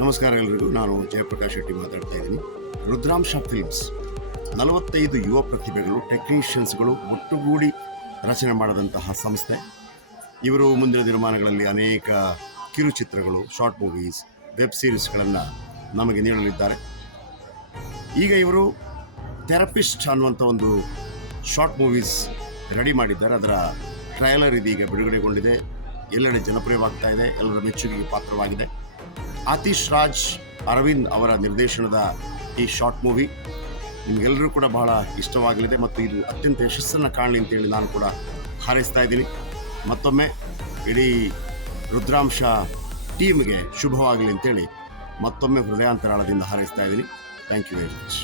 ನಮಸ್ಕಾರ ಎಲ್ಲರಿಗೂ. ನಾನು ಜಯಪ್ರಕಾಶ್ ಶೆಟ್ಟಿ ಮಾತಾಡ್ತಾ ಇದ್ದೀನಿ. ರುದ್ರಾಂಶ ಫಿಲ್ಮ್ಸ್ 45 ಯುವ ಪ್ರತಿಭೆಗಳು, ಟೆಕ್ನಿಷಿಯನ್ಸ್ಗಳು ಒಟ್ಟುಗೂಡಿ ರಚನೆ ಮಾಡಿದಂತಹ ಸಂಸ್ಥೆ. ಇವರು ಮುಂದಿನ ದಿನಮಾನಗಳಲ್ಲಿ ಅನೇಕ ಕಿರುಚಿತ್ರಗಳು, ಶಾರ್ಟ್ ಮೂವೀಸ್, ವೆಬ್ ಸೀರೀಸ್ಗಳನ್ನು ನಮಗೆ ನೀಡಲಿದ್ದಾರೆ. ಈಗ ಇವರು ಥೆರಪಿಸ್ಟ್ ಅನ್ನುವಂಥ ಒಂದು ಶಾರ್ಟ್ ಮೂವೀಸ್ ರೆಡಿ ಮಾಡಿದ್ದಾರೆ. ಅದರ ಟ್ರೈಲರ್ ಇದೀಗ ಬಿಡುಗಡೆಗೊಂಡಿದೆ, ಎಲ್ಲೆಡೆ ಜನಪ್ರಿಯವಾಗ್ತಾ ಇದೆ, ಎಲ್ಲರ ಮೆಚ್ಚುಗೆಗೆ ಪಾತ್ರವಾಗಿದೆ. ಆತಿಶ್ ರಾಜ್ ಅರವಿಂದ್ ಅವರ ನಿರ್ದೇಶನದ ಈ ಶಾರ್ಟ್ ಮೂವಿ ನಿಮಗೆಲ್ಲರೂ ಕೂಡ ಬಹಳ ಇಷ್ಟವಾಗಲಿದೆ ಮತ್ತು ಇದು ಅತ್ಯಂತ ಯಶಸ್ಸನ್ನು ಕಾಣಲಿ ಅಂತೇಳಿ ನಾನು ಕೂಡ ಹಾರೈಸ್ತಾ ಇದ್ದೀನಿ. ಮತ್ತೊಮ್ಮೆ ಇಡೀ ರುದ್ರಾಂಶ ಟೀಮ್ಗೆ ಶುಭವಾಗಲಿ ಅಂತೇಳಿ ಮತ್ತೊಮ್ಮೆ ಹೃದಯಾಂತರಾಳದಿಂದ ಹಾರೈಸ್ತಾ ಇದ್ದೀನಿ. Thank you very much.